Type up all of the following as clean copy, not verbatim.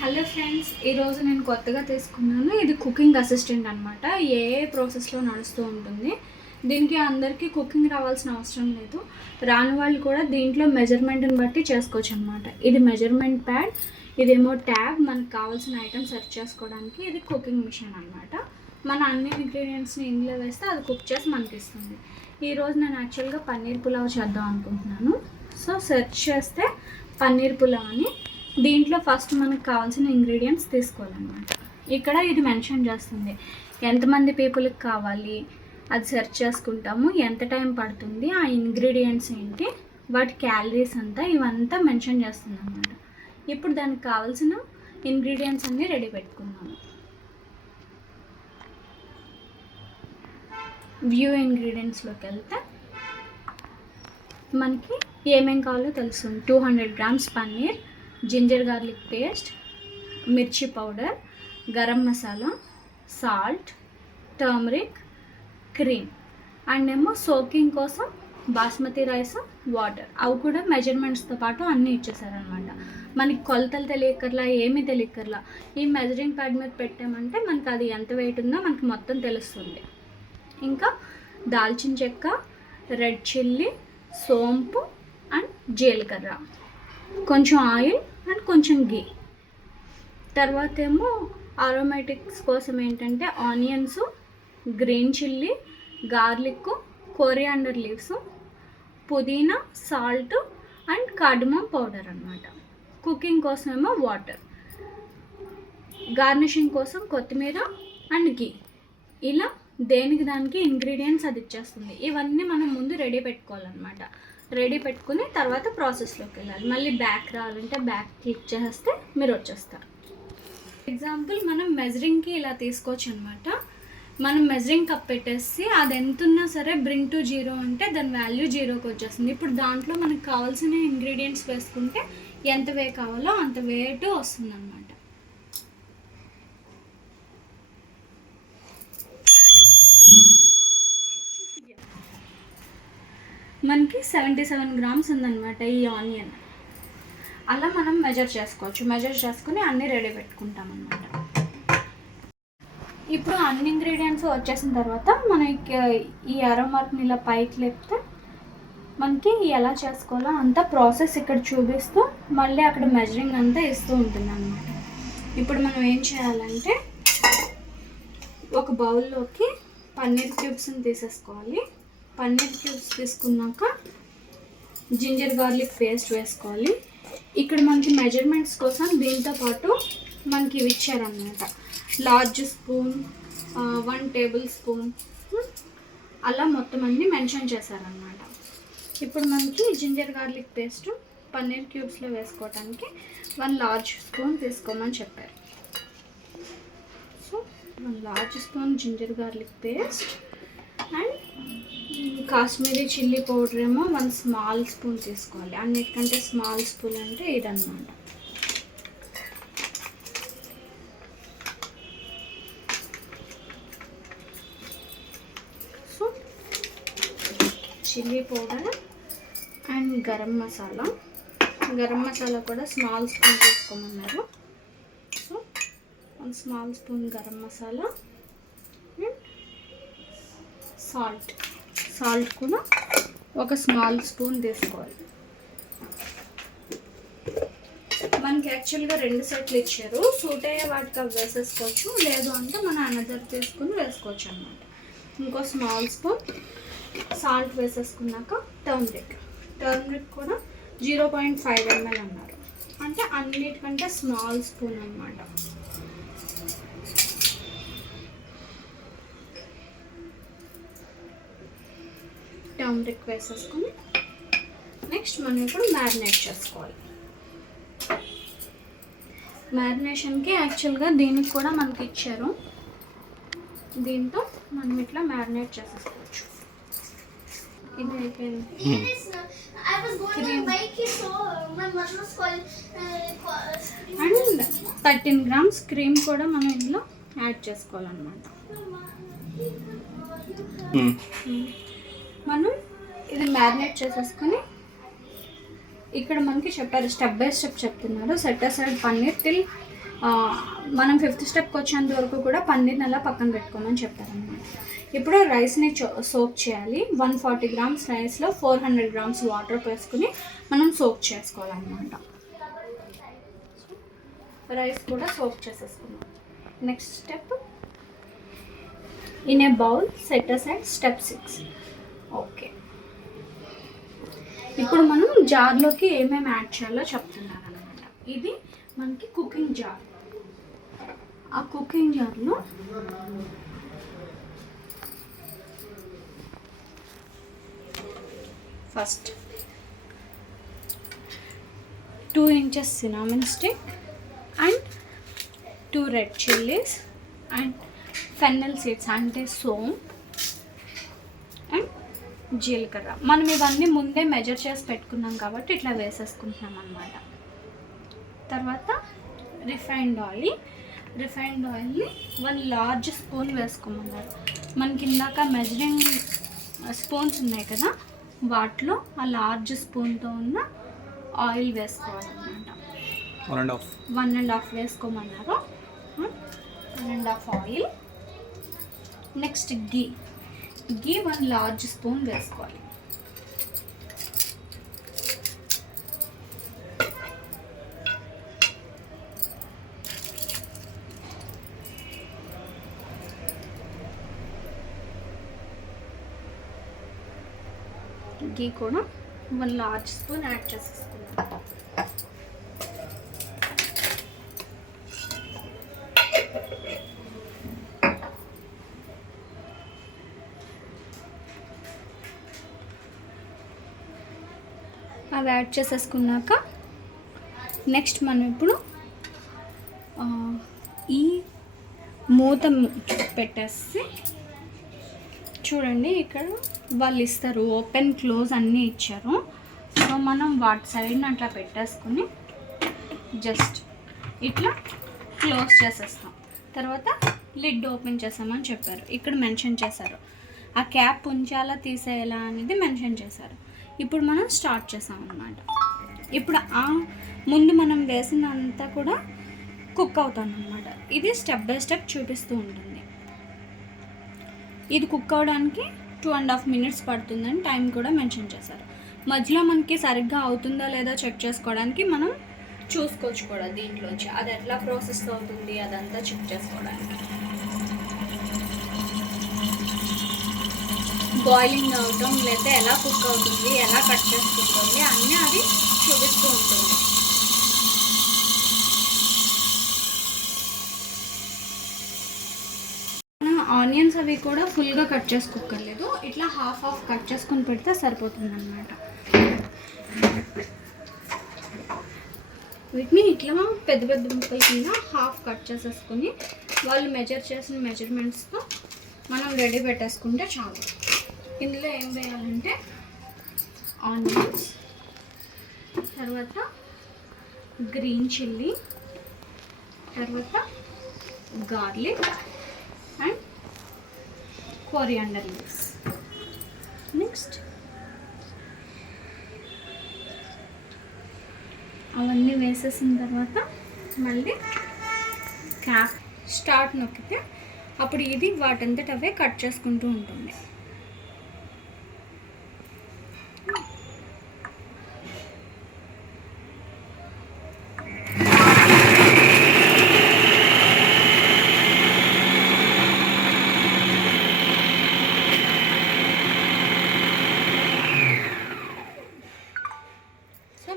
Hello friends, ఈరోజు నేను కొత్తగా తీసుకున్నాను. ఇది కుకింగ్ అసిస్టెంట్ అనమాట. ఏ ప్రాసెస్లో నడుస్తూ ఉంటుంది. దీనికి అందరికీ కుకింగ్ రావాల్సిన అవసరం లేదు. రాని వాళ్ళు కూడా దీంట్లో మెజర్మెంట్ని బట్టి చేసుకోవచ్చు అనమాట. ఇది మెజర్మెంట్ ప్యాడ్, ఇదేమో ట్యాబ్, మనకు కావాల్సిన ఐటమ్ సెర్చ్ చేసుకోవడానికి. ఇది కుకింగ్ మిషన్ అనమాట. మన అన్ని ఇంగ్రీడియంట్స్ని ఇందులో వేస్తే అది కుక్ చేసి మనకి ఇస్తుంది. ఈరోజు నేను యాక్చువల్గా పన్నీర్ పులావ్ చేద్దాం అనుకుంటున్నాను. సో సెర్చ్ చేస్తే పన్నీర్ పులావ్ అని, దీంట్లో ఫస్ట్ మనకు కావాల్సిన ఇంగ్రీడియంట్స్ తీసుకోవాలన్నమాట. ఇక్కడ ఇది మెన్షన్ చేస్తుంది ఎంతమంది పీపుల్కి కావాలి, అది సెర్చ్ చేసుకుంటాము, ఎంత టైం పడుతుంది, ఆ ఇంగ్రీడియంట్స్ ఏంటి, వాటి క్యాలరీస్ అంతా, ఇవంతా మెన్షన్ చేస్తుంది అన్నమాట. ఇప్పుడు దానికి కావాల్సిన ఇంగ్రీడియంట్స్ అన్నీ రెడీ పెట్టుకున్నాము. వ్యూ ఇంగ్రీడియంట్స్లోకి వెళ్తే మనకి ఏమేం కావాలో తెలుస్తుంది. 200 grams paneer, ginger garlic paste, మిర్చి powder, garam masala, salt, turmeric, cream and ఏమో సోకింగ్ కోసం బాస్మతి రైస్, వాటర్. అవి కూడా మెజర్మెంట్స్తో పాటు అన్నీ ఇచ్చేసారనమాట. మనకి కొలతలు తెలియకర్లా, ఏమీ తెలియకర్లా, ఈ మెజరింగ్ ప్యాడ్ మీద పెట్టామంటే మనకి అది ఎంత వెయిట్ ఉందో మనకి మొత్తం తెలుస్తుంది. ఇంకా దాల్చిన చెక్క, రెడ్ చిల్లీ, సోంపు అండ్ జీలకర్ర, కొంచెం ఆయిల్ అండ్ కొంచెం గీ. తర్వాత ఏమో అరోమాటిక్స్ కోసం ఏంటంటే onions, green chilli, garlic, coriander leaves, పుదీనా, సాల్ట్ అండ్ కార్డమమ్ పౌడర్ అన్నమాట. కుకింగ్ కోసం ఏమో వాటర్, గార్నిషింగ్ కోసం కొత్తిమీర అండ్ గీ. ఇలా దేనికి దానికి ఇంగ్రీడియంట్స్ అది ఇచ్చేస్తుంది. ఇవన్నీ మనం ముందు రెడీ పెట్టుకోవాలన్నమాట. రెడీ పెట్టుకుని తర్వాత ప్రాసెస్లోకి వెళ్ళాలి. మళ్ళీ బ్యాక్ రావాలంటే బ్యాక్ క్లిక్ చేస్తే మీరు వచ్చేస్తారు. ఎగ్జాంపుల్, మనం మెజరింగ్కి ఇలా తీసుకోవచ్చు అనమాట. మనం మెజరింగ్ కప్ పెట్టేసి అది ఎంత ఉన్నా సరే బ్రింగ్ టు 0 అంటే దాని వాల్యూ 0కి వచ్చేస్తుంది. ఇప్పుడు దాంట్లో మనకు కావాల్సిన ఇంగ్రీడియంట్స్ వేసుకుంటే ఎంత వే కావాలో అంత వేటు వస్తుంది అనమాట. మనకి 77 grams ఉందన్నమాట ఈ ఆనియన్. అలా మనం మెజర్ చేసుకోవచ్చు. మెజర్ చేసుకుని అన్నీ రెడీ పెట్టుకుంటాం అన్నమాట. ఇప్పుడు అన్ని ఇంగ్రీడియంట్స్ వచ్చేసిన తర్వాత మనకి ఈ అరోమార్క్ని ఇలా పైకి లేపితే మనకి ఎలా చేసుకోవాలో అంత ప్రాసెస్ ఇక్కడ చూపిస్తూ మళ్ళీ అక్కడ మెజరింగ్ అంతా ఇస్తూ ఉంటుంది అన్నమాట. ఇప్పుడు మనం ఏం చేయాలంటే ఒక బౌల్లోకి పన్నీర్ క్యూబ్స్ని తీసేసుకోవాలి. పన్నీర్ క్యూబ్స్ తీసుకున్నాక జింజర్ గార్లిక్ పేస్ట్ వేసుకోవాలి. ఇక్కడ మనకి మెజర్మెంట్స్ కోసం దీంతో పాటు మనకి ఇవి ఇచ్చారన్నమాట. లార్జ్ స్పూన్, 1 tablespoon, అలా మొత్తం అన్నీ మెన్షన్ చేశారన్నమాట. ఇప్పుడు మనకి జింజర్ గార్లిక్ పేస్ట్ పన్నీర్ క్యూబ్స్లో వేసుకోవడానికి 1 large spoon తీసుకోమని చెప్పారు. So 1 large spoon ginger garlic paste and Kashmiri chilli powder ఏమో 1 small spoon తీసుకోవాలి. అన్నిటికంటే స్మాల్ స్పూన్ అంటే ఇదన్నమాట. So chilli powder and garam masala. Garam masala కూడా స్మాల్ స్పూన్ తీసుకోమన్నారు. So 1 small spoon garam masala and salt కూడా ఒక స్మాల్ స్పూన్ తీసుకోవాలి. మనకి యాక్చువల్గా 2 సెట్లు ఇచ్చారు. సూట్ అయ్యే వాటికి అవి వేసేసుకోవచ్చు, లేదు అంటే మనం అనదర్ తీసుకుని వేసుకోవచ్చు అన్నమాట. ఇంకో స్మాల్ స్పూన్ సాల్ట్ వేసేసుకున్నాక టర్మరిక్ కూడా 0.5 ml అన్నారు. అంటే అన్నిటికంటే స్మాల్ స్పూన్ అన్నమాట. టర్మరిక్ వేసేసుకొని నెక్స్ట్ మనం ఇప్పుడు మ్యారినేట్ చేసుకోవాలి. మ్యారినేషన్కి యాక్చువల్గా దీనికి కూడా మనకి ఇచ్చారు. దీంతో మనం ఇట్లా మ్యారినేట్ చేసేసుకోవచ్చు. ఇది అయిపోయింది. అండ్ 13 grams క్రీమ్ కూడా మనం ఇందులో యాడ్ చేసుకోవాలన్నమాట. మనం ఇది మ్యారినేట్ చేసేసుకొని ఇక్కడ మనకి చెప్పారు, స్టెప్ బై స్టెప్ చెప్తున్నారు. సెట్ అసైడ్ పన్నీర్ టిల్ మనం 5th స్టెప్కి వచ్చేంత వరకు కూడా పన్నీర్ని అలా పక్కన పెట్టుకోమని చెప్పారనమాట. ఇప్పుడు రైస్ని సోక్ చేయాలి. 140 grams రైస్లో 400 grams వాటర్ వేసుకుని మనం సోక్ చేసుకోవాలన్నమాట. రైస్ కూడా సోక్ చేసేసుకున్నాం. Next step, in a bowl set aside step 6. Okay, ఇప్పుడు మనం జార్లోకి ఏమేమి యాడ్ చేయాలో చెప్తున్నారు అనమాట. ఇది మనకి కుకింగ్ జార్. ఆ కుకింగ్ జార్లో first 2 inches cinnamon stick and 2 red chilies and fennel seeds అంటే సోంపు అండ్ జీలకర్ర. మనం ఇవన్నీ ముందే మెజర్ చేసి పెట్టుకున్నాం కాబట్టి ఇట్లా వేసేసుకుంటున్నాం అన్నమాట. తర్వాత రిఫైన్డ్ ఆయిల్ని 1 large స్పూన్ వేసుకోమన్నారు. మనకి ఇందాక మెజరింగ్ స్పూన్స్ ఉన్నాయి కదా, వాటిలో ఆ లార్జ్ స్పూన్తో ఉన్న ఆయిల్ వేసుకోవాలన్నమాట. 1.5 వేసుకోమన్నారు. 1.5 ఆయిల్. నెక్స్ట్ గీ 1 large స్పూన్ వేసుకోవాలి. గీ కూడా 1 large స్పూన్ యాడ్ చేసేసుకున్నాం. అవి యాడ్ చేసేసుకున్నాక నెక్స్ట్ మనం ఇప్పుడు ఈ మూత పెట్టేసి, చూడండి ఇక్కడ వాళ్ళు ఇస్తారు ఓపెన్ క్లోజ్ అన్నీ ఇచ్చారు. సో మనం వాటి సైడ్ని అట్లా పెట్టేసుకుని జస్ట్ ఇట్లా క్లోజ్ చేసేస్తాం. తర్వాత లిడ్ ఓపెన్ చేసామని చెప్పారు, ఇక్కడ మెన్షన్ చేశారు. ఆ క్యాప్ ఉంచాలా తీసేయాలా అనేది మెన్షన్ చేశారు. ఇప్పుడు మనం స్టార్ట్ చేసాం అన్నమాట. ఇప్పుడు ఆ ముందు మనం వేసినంతా కూడా కుక్ అవుతాం అన్నమాట. ఇది స్టెప్ బై స్టెప్ చూపిస్తూ ఉంటుంది. ఇది కుక్ అవ్వడానికి 2.5 minutes పడుతుందని టైం కూడా మెన్షన్ చేశారు. మధ్యలో మనకి సరిగ్గా అవుతుందో లేదో చెక్ చేసుకోవడానికి మనం చూసుకోవచ్చు కూడా దీంట్లోంచి, అది ఎట్లా ప్రాసెస్ అవుతుంది అదంతా చెక్ చేసుకోవడానికి. బాయిలింగ్ అవటం లేదా ఎలా కుక్ అవుతుంది, ఎలా కట్ చేసుకుంటుంది అన్నీ అది చూపిస్తూ ఉంటుంది. ఆనియన్స్ అవి కూడా ఫుల్గా కట్ చేసుకోకర్లేదు, ఇట్లా హాఫ్ కట్ చేసుకొని పెడితే సరిపోతుంది అన్నమాట. వీటిని ఇట్లా పెద్ద ముక్కల కింద హాఫ్ కట్ చేసేసుకొని వాళ్ళు మెజర్ చేసిన మెజర్మెంట్స్తో మనం రెడీ పెట్టేసుకుంటే చాలు. ఇందులో ఏం వేయాలంటే ఆనియన్స్, తర్వాత గ్రీన్ చిల్లీ, తర్వాత garlic and coriander leaves. Next అవన్నీ వేసేసిన తర్వాత మళ్ళీ క్యాప్ స్టార్ట్ నొక్కితే అప్పుడు ఇది వాటంతట అవే కట్ చేసుకుంటూ ఉంటుంది.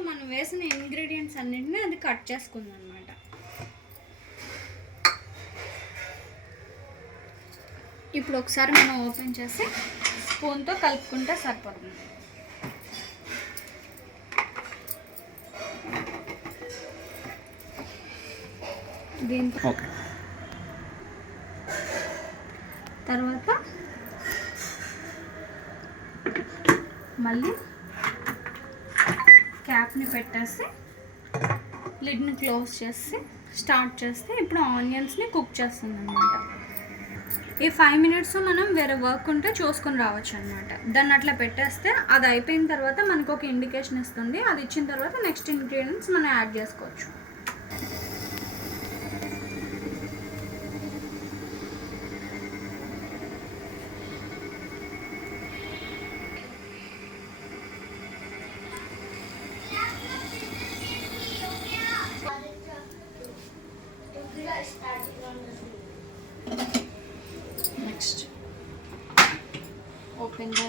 మనం వేసిన ఇంగ్రీడియంట్స్ అన్నింటినీ అది కట్ చేసుకుంది అనమాట. ఇప్పుడు ఒకసారి మనం ఓపెన్ చేసి స్పూన్తో కలుపుకుంటే సరిపోతుంది. దీంతో తర్వాత మళ్ళీ క్యాప్ని పెట్టేసి లిడ్ని క్లోజ్ చేసి స్టార్ట్ చేస్తే ఇప్పుడు ఆనియన్స్ని కుక్ చేస్తుంది అన్నమాట. ఈ 5 మినిట్స్ మనం వేరే వర్క్ ఉంటే చూసుకొని రావచ్చు అనమాట. దాన్ని అట్లా పెట్టేస్తే అది అయిపోయిన తర్వాత మనకు ఒక ఇండికేషన్ ఇస్తుంది. అది ఇచ్చిన తర్వాత నెక్స్ట్ ఇంగ్రీడియంట్స్ మనం యాడ్ చేసుకోవచ్చు. Next, open the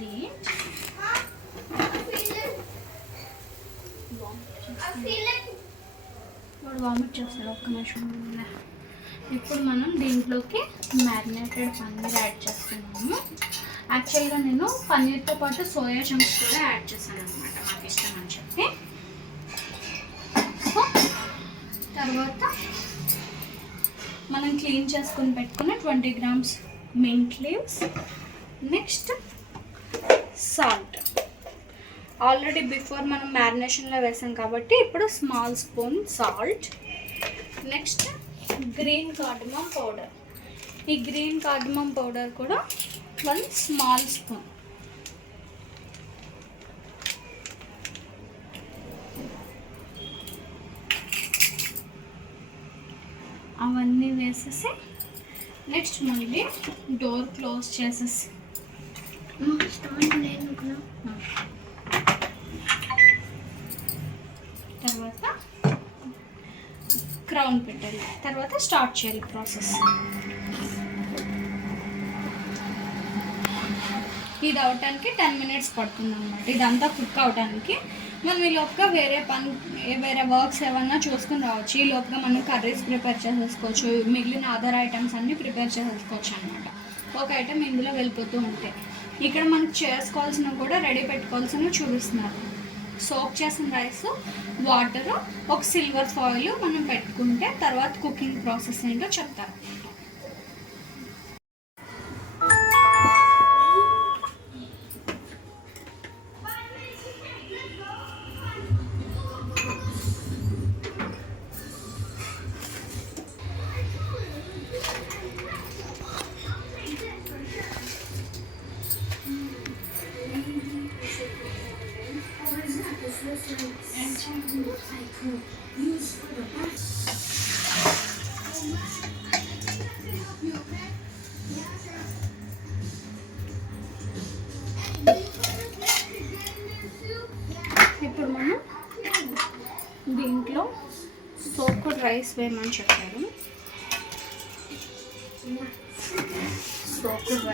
lid. Vomit చేస్తాడు ఒక్క నిమిషం. ఇప్పుడు మనం దీంట్లోకి మ్యారినేటెడ్ పన్నీర్ యాడ్ చేస్తున్నాము. యాక్చువల్గా నేను పన్నీర్తో పాటు సోయా చంక్స్ కూడా యాడ్ చేశాను అనమాట, నాకు ఇష్టం అని చెప్పి. తర్వాత మనం క్లీన్ చేసుకొని పెట్టుకున్న 20 grams mint leaves. Next salt. Already before మనం మ్యారినేషన్లో వేసాం కాబట్టి ఇప్పుడు small spoon salt. Next green cardamom powder. ఈ గ్రీన్ కార్డమమ్ పౌడర్ కూడా 1 స్మాల్ స్పూన్. అవన్నీ వేసేసి నెక్స్ట్ మళ్ళీ డోర్ క్లోజ్ చేసేసి తర్వాత క్రౌన్ పెట్టాలి. తర్వాత స్టార్ట్ చేయాలి ప్రాసెస్. ఇది అవటానికి 10 minutes పడుతుంది అన్నమాట. ఇదంతా కుక్ అవడానికి మనం ఈ లోపుగా వేరే వర్క్స్ ఏమన్నా చూసుకుని రావచ్చు. ఈ లోపుగా మనం కర్రీస్ ప్రిపేర్ చేసేసుకోవచ్చు, మిగిలిన అదర్ ఐటమ్స్ అన్నీ ప్రిపేర్ చేసేసుకోవచ్చు అనమాట. ఒక ఐటమ్ ఇందులో వెళ్ళిపోతూ ఉంటాయి. ఇక్కడ మనకు చేసుకోవాల్సినవి కూడా రెడీ పెట్టుకోవాల్సినవి చూపిస్తున్నారు. సోక్ చేసిన రైస్, వాటరు, ఒక సిల్వర్ ఫాయిల్ మనం పెట్టుకుంటే తర్వాత కుకింగ్ ప్రాసెస్ ఏంటో చెప్తారు. ఇప్పుడు మనం దీంట్లో సోక్డ్ రైస్ వేయమని చెప్పారు. సోక్డ్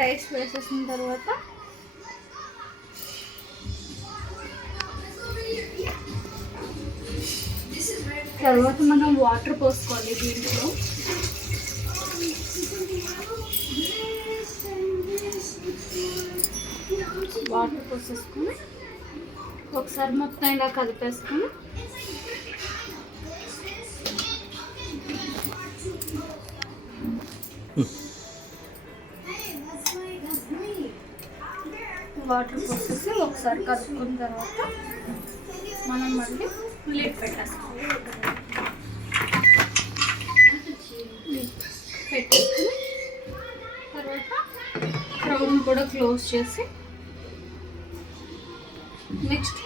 రైస్ వేసేసిన తర్వాత మనం వాటర్ పోసుకోవాలి. దీంట్లో వాటర్ పోసేసుకొని ఒకసారి మొత్తం ఇలా కలిపేసుకొని వాటర్ పోసేసి ఒకసారి కలుపుకున్న తర్వాత మనం మళ్ళీ లిడ్ పెట్టేసుకోవాలి. పెట్టేసుకుని తర్వాత క్రౌన్ కూడా క్లోజ్ చేసి నెక్స్ట్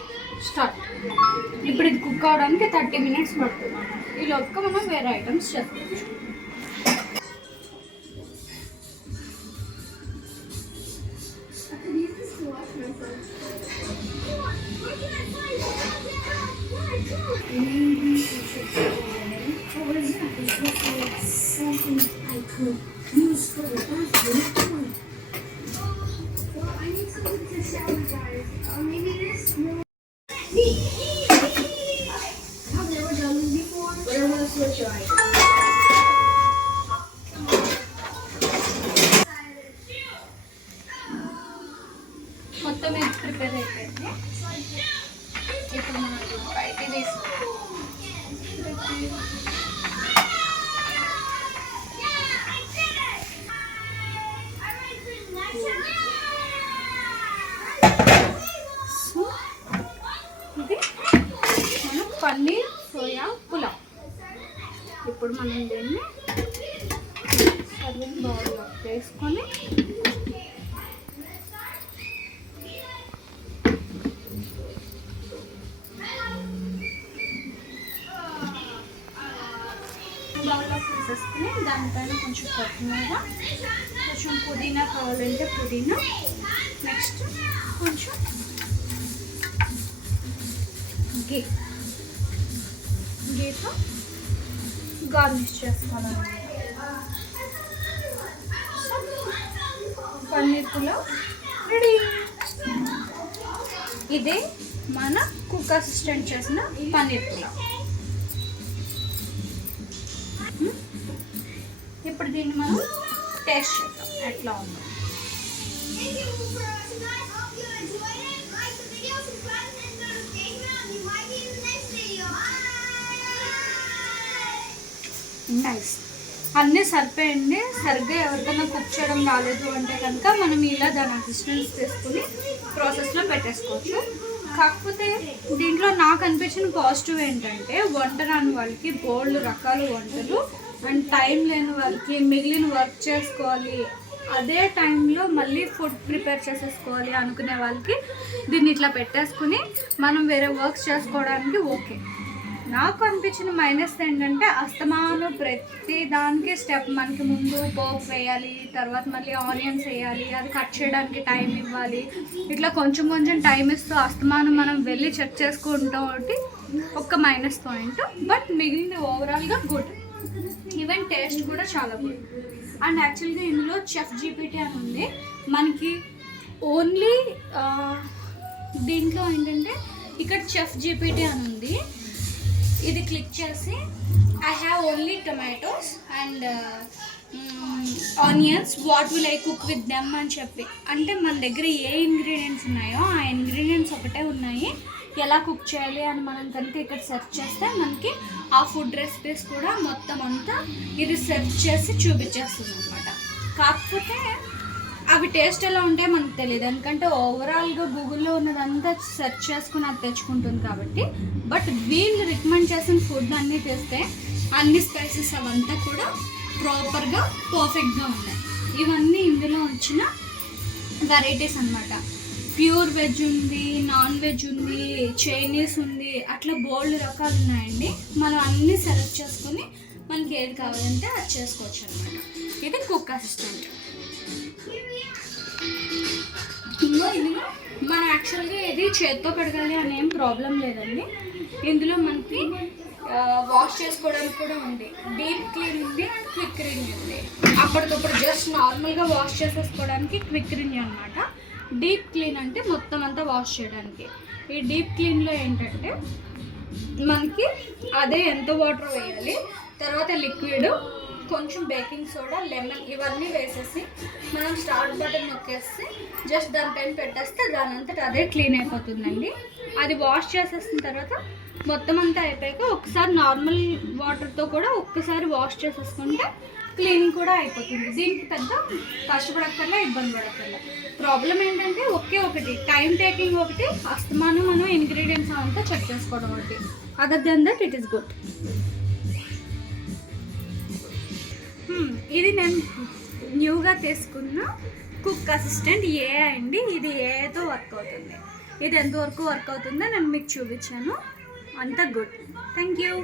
స్టార్ట్. ఇప్పుడు ఇది కుక్ అవడానికి 30 minutes పడుతుంది. ఈ లోపుగా మనం వేరే ఐటమ్స్ చేసుకోవచ్చు. మొత్తం ఇది ప్రిపేర్ అయిపోయింది. ఇప్పుడు మనం బయట తీసుకుంటాం. చేసుకొని బౌల్లోకి తీసేసుకుని దానిపైన కొంచెం కొత్తిమీర, కొంచెం పుదీనా కావాలంటే పుదీనా, నెక్స్ట్ కొంచెం గీతో గార్నిష్ చేసుకోవాలన్నమాట. పన్నీర్ పులావ్ రెడీ. ఇదే మన కుక్ అసిస్టెంట్ చేసిన పన్నీర్ పులావ్. ఇప్పుడు దీన్ని మనం టేస్ట్ చేద్దాం ఎట్లా ఉందో. నైస్, అన్నీ సరిపోయండి. సరిగ్గా ఎవరికైనా కుక్ చేయడం రాలేదు అంటే కనుక మనం ఇలా దాని అసిస్టెన్స్ తీసుకుని ప్రాసెస్లో పెట్టేసుకోవచ్చు. కాకపోతే దీంట్లో నాకు అనిపించిన పాజిటివ్ ఏంటంటే వంట రాని వాళ్ళకి బోల్డ్ రకాల వంటలు అండ్ టైం లేని వాళ్ళకి మిగిలిన వర్క్ చేసుకోవాలి, అదే టైంలో మళ్ళీ ఫుడ్ ప్రిపేర్ చేసేసుకోవాలి అనుకునే వాళ్ళకి దీన్ని ఇట్లా పెట్టేసుకుని మనం వేరే వర్క్స్ చేసుకోవడానికి ఓకే. నాకు అనిపించిన మైనస్ ఏంటంటే అస్తమానం ప్రతి దానికి స్టెప్ మనకి ముందు పోపు వేయాలి, తర్వాత మళ్ళీ ఆనియన్స్ వేయాలి, అది కట్ చేయడానికి టైం ఇవ్వాలి, ఇట్లా కొంచెం కొంచెం టైం ఇస్తూ అస్తమానం మనం వెళ్ళి చెక్ చేసుకుంటాం. ఒకటి ఒక్క మైనస్ పాయింట్. బట్ మిగిలిన ఓవరాల్గా గుడ్, ఈవెన్ టేస్ట్ కూడా చాలా గుడ్. అండ్ యాక్చువల్గా ఇందులో చెఫ్ జీపీటీ అని ఉంది మనకి. ఓన్లీ దీంట్లో ఏంటంటే ఇక్కడ చెఫ్ జీపీటీ అని ఉంది. ఇది క్లిక్ చేసి I have only tomatoes and onions, what will I cook with them అని చెప్పి, అంటే మన దగ్గర ఏ ఇంగ్రీడియంట్స్ ఉన్నాయో ఆ ఇంగ్రీడియంట్స్ ఒకటే ఉన్నాయి, ఎలా కుక్ చేయాలి అని మనం కనుక ఇక్కడ సెర్చ్ చేస్తే మనకి ఆ ఫుడ్ రెసిపీస్ కూడా మొత్తం అంతా ఇది సెర్చ్ చేసి చూపించేస్తుంది అనమాట. కాకపోతే అవి టేస్ట్ ఎలా ఉంటాయో మనకు తెలియదు, ఎందుకంటే ఓవరాల్గా గూగుల్లో ఉన్నదంతా సెర్చ్ చేసుకుని అది తెచ్చుకుంటుంది కాబట్టి. బట్ వీళ్ళు రికమెండ్ చేసిన ఫుడ్ అన్నీ తెస్తే అన్ని స్పైసెస్ అవంతా కూడా ప్రాపర్గా పర్ఫెక్ట్గా ఉన్నాయి. ఇవన్నీ ఇందులో వచ్చిన వెరైటీస్ అనమాట. ప్యూర్ వెజ్ ఉంది, నాన్ వెజ్ ఉంది, చైనీస్ ఉంది, అట్లా బోల్డ్ రకాలు ఉన్నాయండి. మనం అన్నీ సెలెక్ట్ చేసుకొని మనకి ఏది కావాలంటే అది చేసుకోవచ్చు అనమాట. ఇది కుక్ అసిస్టెంట్. ఇందులో మనం యాక్చువల్గా ఇది చేత్తో కడగాలి అని ఏం ప్రాబ్లం లేదండి. ఇందులో మనకి వాష్ చేసుకోవడానికి కూడా ఉంది. డీప్ క్లీన్ ఉంది అండ్ క్విక్ రిన్యూ ఉంది. అప్పటికప్పుడు జస్ట్ నార్మల్గా వాష్ చేసేసుకోవడానికి క్విక్ రిన్యూ అనమాట. డీప్ క్లీన్ అంటే మొత్తం అంతా వాష్ చేయడానికి. ఈ డీప్ క్లీన్లో ఏంటంటే మనకి అదే ఎంత వాటర్ వేయాలి, తర్వాత లిక్విడ్, కొంచెం బేకింగ్ సోడా, లెమన్ ఇవన్నీ వేసేసి మనం స్టార్ట్ బటన్ నొక్కేసి జస్ట్ దానిపైన పెట్టేస్తే దాని అంతటా అదే క్లీన్ అయిపోతుందండి. అది వాష్ చేసేసిన తర్వాత మొత్తం అంతా అయిపోయాక ఒకసారి నార్మల్ వాటర్తో కూడా ఒక్కసారి వాష్ చేసేసుకుంటే క్లీనింగ్ కూడా అయిపోతుంది. దీనికి పెద్ద కష్టపడక్కర్లా, ఇబ్బంది పడక్కర్లా. ప్రాబ్లం ఏంటంటే ఒకే ఒకటి టైం టేకింగ్, ఒకటి అస్తమానం మనం ఇంగ్రీడియంట్స్ అంతా చెక్ చేసుకోవడం ఒకటి. Other than that it is good. ఇది నేను న్యూగా తీసుకున్న కుక్ అసిస్టెంట్ ఏఐ అండి. ఇది ఏఐతో వర్క్ అవుతుంది. ఇది ఎంతవరకు వర్క్ అవుతుందో నేను మీకు చూపించాను. అంతా గుడ్. Thank you.